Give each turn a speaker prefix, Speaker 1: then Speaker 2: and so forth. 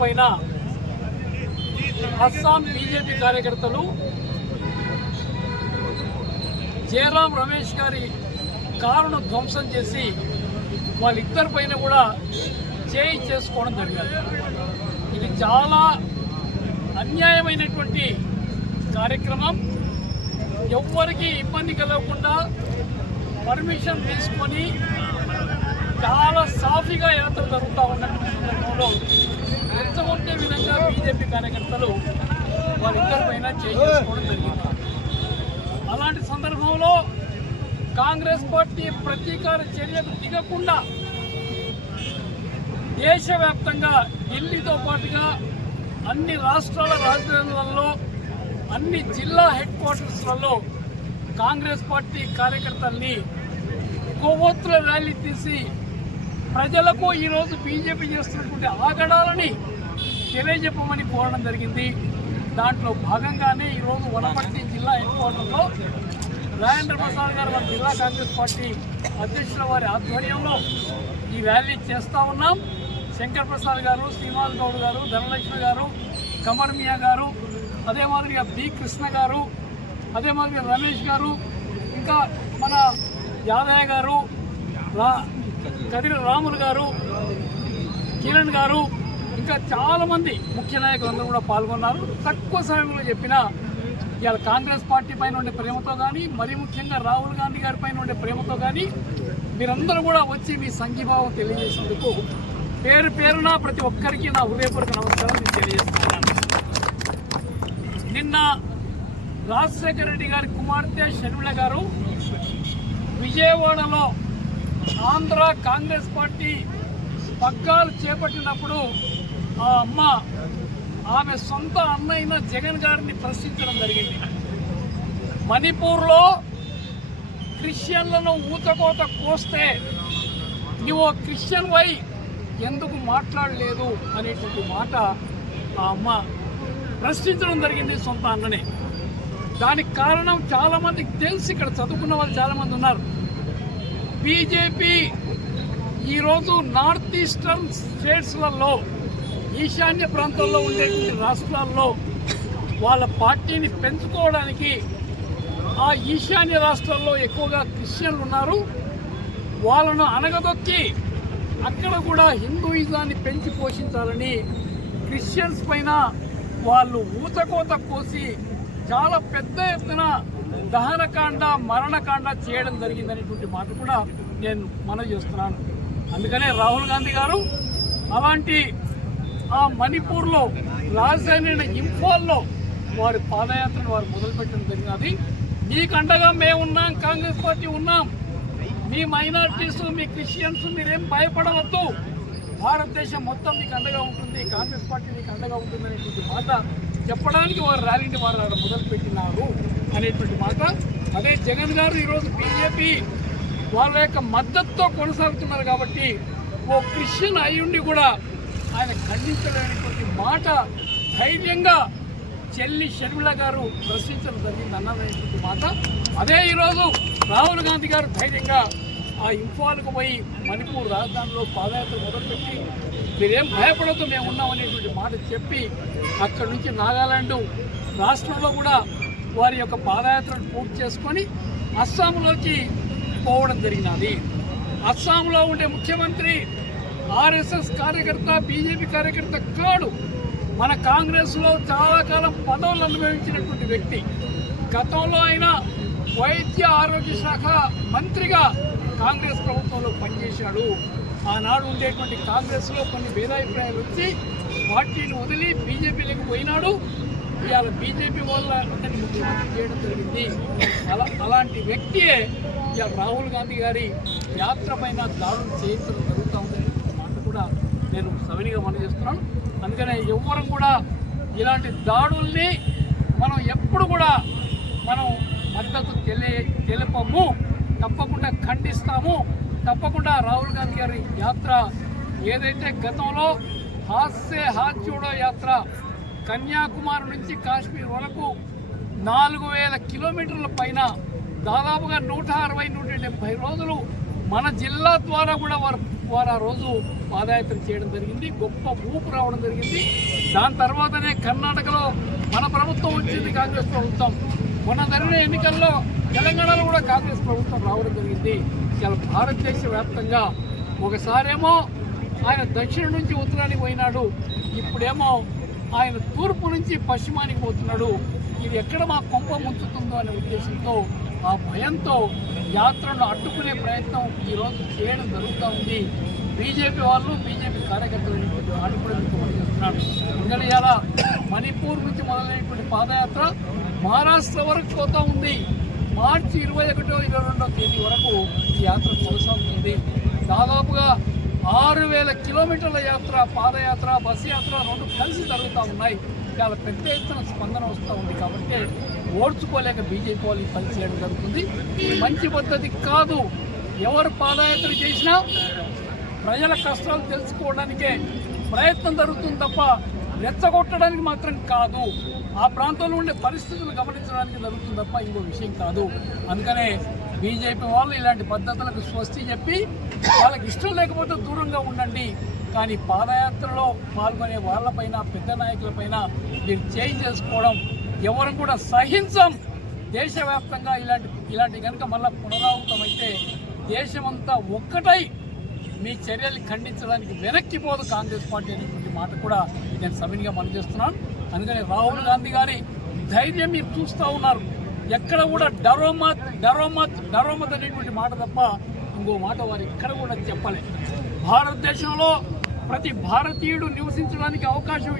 Speaker 1: పైన అస్సాం బీజేపీ కార్యకర్తలు జయరాం రమేష్ గారి కారును ధ్వంసం చేసి వాళ్ళిద్దరి పైన కూడా చేయి చేసుకోవడం జరిగింది. ఇది చాలా అన్యాయమైనటువంటి కార్యక్రమం. ఎవ్వరికి ఇబ్బంది కలగకుండా పర్మిషన్ తీసుకొని చాలా సాఫీగా యాత్ర జరుగుతూ ఉన్నటువంటి సందర్భంలో కార్యకర్తలు వారిద్దరి పైన చేసుకోవడం జరిగింది. అలాంటి సందర్భంలో కాంగ్రెస్ పార్టీ ప్రతీకార చర్యలు దిగకుండా దేశవ్యాప్తంగా ఢిల్లీతో పాటుగా అన్ని రాష్ట్రాల రాజధానులలో అన్ని జిల్లా హెడ్ క్వార్టర్స్లలో కాంగ్రెస్ పార్టీ కార్యకర్తల్ని కొవ్వొత్తుల ర్యాలీ తీసి ప్రజలకు ఈరోజు బీజేపీ చేస్తున్నటువంటి ఆగడాలని తెలియజెప్పమని కోరడం జరిగింది. దాంట్లో భాగంగానే ఈరోజు వనపర్తి జిల్లా హెడ్క్వార్టర్లో రాజేంద్ర ప్రసాద్ గారు మన జిల్లా కాంగ్రెస్ పార్టీ అధ్యక్షుల వారి ఆధ్వర్యంలో ఈ ర్యాలీ చేస్తూ ఉన్నాం. శంకర్ ప్రసాద్ గారు శ్రీనివాస్ గౌడ్ గారు ధనలక్ష్మి గారు కమర్ మియా గారు అదే మాదిరిగా బి కృష్ణ గారు అదే మాదిరిగా రమేష్ గారు ఇంకా మన యాదయ్య గారు కదిరి రాములు గారు కిరణ్ గారు ఇంకా చాలామంది ముఖ్య నాయకులందరూ కూడా పాల్గొన్నారు. తక్కువ సమయంలో చెప్పిన ఇవాళ కాంగ్రెస్ పార్టీ పైన ఉండే ప్రేమతో కానీ మరీ ముఖ్యంగా రాహుల్ గాంధీ గారి పైన ఉండే ప్రేమతో కానీ మీరందరూ కూడా వచ్చి మీ సంఘీభావం తెలియజేసేందుకు పేరు పేరున ప్రతి ఒక్కరికి నా హృదయపూర్వక నమస్కారం నేను తెలియజేస్తున్నాను. నిన్న రాజశేఖర రెడ్డి గారి కుమార్తె షర్మిల గారు విజయవాడలో ఆంధ్ర కాంగ్రెస్ పార్టీ పగ్గాలు చేపట్టినప్పుడు ఆ అమ్మ ఆమె సొంత అన్నైన జగన్ గారిని ప్రశ్నించడం జరిగింది. మణిపూర్లో క్రిస్టియన్లను ఊతకోత కోస్తే నువ్వు క్రిస్టియన్ వై ఎందుకు మాట్లాడలేదు అనేటువంటి మాట ఆ అమ్మ ప్రశ్నించడం జరిగింది సొంత అన్ననే. దానికి కారణం చాలామందికి తెలిసి ఇక్కడ చదువుకున్న వాళ్ళు చాలామంది ఉన్నారు. బీజేపీ ఈరోజు నార్త్ ఈస్టర్న్ స్టేట్స్లలో ఈశాన్య ప్రాంతాల్లో ఉండేటువంటి రాష్ట్రాల్లో వాళ్ళ పార్టీని పెంచుకోవడానికి ఆ ఈశాన్య రాష్ట్రాల్లో ఎక్కువగా క్రిస్టియన్లు ఉన్నారు. వాళ్ళను అనగదొక్కి అక్కడ కూడా హిందూయిజాన్ని పెంచి పోషించాలని క్రిస్టియన్స్ పైన వాళ్ళు ఊతకోత కోసి చాలా పెద్ద ఎత్తున దహనకాండ మరణకాండ చేయడం జరిగిందనేటువంటి మాట కూడా నేను మనవి చేస్తున్నాను. అందుకనే రాహుల్ గాంధీ గారు అలాంటి ఆ మణిపూర్లో రాజధాని ఇంఫాల్లో వారి పాదయాత్రను వారు మొదలుపెట్టడం జరిగినది. మీకండగా మేమున్నాం మేము ఉన్నాం కాంగ్రెస్ పార్టీ ఉన్నాం. మీ మైనార్టీస్ మీ క్రిస్టియన్స్ మీరేం భయపడవద్దు. భారతదేశం మొత్తం మీకు అండగా ఉంటుంది కాంగ్రెస్ పార్టీ మీకు అండగా ఉంటుంది అనేటువంటి మాట చెప్పడానికి వారు ర్యాలీని వారు అక్కడ మొదలుపెట్టినారు అనేటువంటి మాట. అదే జగన్ గారు ఈరోజు బీజేపీ వాళ్ళ యొక్క మద్దతుతో కొనసాగుతున్నారు కాబట్టి ఓ క్రిస్టియన్ అయ్యుండి కూడా ఆయన ఖండించడానికి మాట ధైర్యంగా చెల్లి షర్మిల గారు ప్రశ్నించడం జరిగింది. అన్నటువంటి మాట. అదే ఈరోజు రాహుల్ గాంధీ గారు ధైర్యంగా ఆ ఇంఫాల్కు పోయి మణిపూర్ రాజధానిలో పాదయాత్ర మొదలుపెట్టి మీరేం భయపడద్దు మేము ఉన్నామనేటువంటి మాట చెప్పి అక్కడి నుంచి నాగాలాండ్ రాష్ట్రంలో కూడా వారి యొక్క పాదయాత్రను పూర్తి చేసుకొని అస్సాంలోకి పోవడం జరిగినది. అస్సాంలో ఉండే ముఖ్యమంత్రి ఆర్ఎస్ఎస్ కార్యకర్త బీజేపీ కార్యకర్త కాడు. మన కాంగ్రెస్లో చాలా కాలం పదవులు అనుభవించినటువంటి వ్యక్తి. గతంలో ఆయన వైద్య ఆరోగ్య శాఖ మంత్రిగా కాంగ్రెస్ ప్రభుత్వంలో పనిచేశాడు. ఆనాడు ఉండేటువంటి కాంగ్రెస్లో కొన్ని భేదాభిప్రాయాలు వచ్చి పార్టీని వదిలి బీజేపీలోకి పోయినాడు. ఇవాళ బీజేపీ వల్ల అతని ముఖ్యమంత్రి చేయడం జరిగింది. అలా అలాంటి వ్యక్తియే ఇవాళ రాహుల్ గాంధీ గారి యాత్ర పైన దాడులు చేయించడం జరుగుతుంది. నేను సవినిగా మనం చేస్తున్నాను. అందుకనే ఎవ్వరం కూడా ఇలాంటి దాడుల్ని మనం ఎప్పుడు కూడా మనం మద్దతు తెలియ తెలుపము. తప్పకుండా ఖండిస్తాము. తప్పకుండా రాహుల్ గాంధీ గారి యాత్ర ఏదైతే గతంలో హాస్సే హాస్యూడో యాత్ర కన్యాకుమారి నుంచి కాశ్మీర్ వరకు నాలుగు వేల కిలోమీటర్ల పైన దాదాపుగా నూట అరవై నూట డెబ్బై రోజులు మన జిల్లా ద్వారా కూడా వారు వారు ఆ రోజు పాదయాత్ర చేయడం జరిగింది గొప్ప ఊపు రావడం జరిగింది. దాని తర్వాతనే కర్ణాటకలో మన ప్రభుత్వం వచ్చింది కాంగ్రెస్ ప్రభుత్వం. మొన్న జరిగిన ఎన్నికల్లో తెలంగాణలో కూడా కాంగ్రెస్ ప్రభుత్వం రావడం జరిగింది. ఇలా భారతదేశ వ్యాప్తంగా ఒకసారేమో ఆయన దక్షిణం నుంచి ఉత్తరానికి పోయినాడు ఇప్పుడేమో ఆయన తూర్పు నుంచి పశ్చిమానికి పోతున్నాడు. ఇది ఎక్కడ మా కొంప ముంచుతుందో అనే ఉద్దేశంతో ఆ భయంతో యాత్రను అడ్డుకునే ప్రయత్నం ఈరోజు చేయడం జరుగుతూ ఉంది. బీజేపీ వాళ్ళు బీజేపీ కార్యకర్తలు అనేటువంటి పనిచేస్తున్నారు ఎందుకంటే ఇలా మణిపూర్ నుంచి మొదలైనటువంటి పాదయాత్ర మహారాష్ట్ర వరకు పోతూ ఉంది. మార్చి ఇరవై ఒకటో ఇరవై రెండో తేదీ వరకు ఈ యాత్ర కొనసాగుతుంది. దాదాపుగా ఆరు వేల కిలోమీటర్ల యాత్ర పాదయాత్ర బస్సు యాత్ర రెండు కలిసి జరుగుతూ ఉన్నాయి. చాలా పెద్ద ఎత్తున స్పందన వస్తూ ఉంది కాబట్టి ఓడ్చుకోలేక బీజేపీ వాళ్ళు పని చేయడం జరుగుతుంది. ఇది మంచి పద్ధతి కాదు. ఎవరు పాదయాత్ర చేసినా ప్రజల కష్టాలు తెలుసుకోవడానికే ప్రయత్నం జరుగుతుంది తప్ప రెచ్చగొట్టడానికి మాత్రం కాదు. ఆ ప్రాంతంలో ఉండే పరిస్థితులు గమనించడానికి జరుగుతుంది తప్ప ఇంకో విషయం కాదు. అందుకనే బీజేపీ వాళ్ళు ఇలాంటి పద్ధతులకు స్వస్తి చెప్పి వాళ్ళకి ఇష్టం లేకపోతే దూరంగా ఉండండి. కానీ పాదయాత్రలో పాల్గొనే వాళ్ళపైన పెద్ద నాయకులపైన మీరు చేంజ్ చేసుకోవడం ఎవరు కూడా సహించం. దేశవ్యాప్తంగా ఇలాంటి ఇలాంటి కనుక మళ్ళీ పునరావృతమైతే దేశమంతా ఒక్కటై మీ చర్యలు ఖండించడానికి వెనక్కిపోదు కాంగ్రెస్ పార్టీ అనేటువంటి మాట కూడా నేను సవినిగా పనిచేస్తున్నాను అందుకని రాహుల్ గాంధీ గారి ధైర్యం మీరు చూస్తూ ఉన్నారు. ఎక్కడ కూడా డరోమత్ డరోమత్ డరోమత్ అనేటువంటి మాట తప్ప ఇంకో మాట వారు ఎక్కడ కూడా చెప్పలే భారతదేశంలో ప్రతి భారతీయుడు నివసించడానికి అవకాశం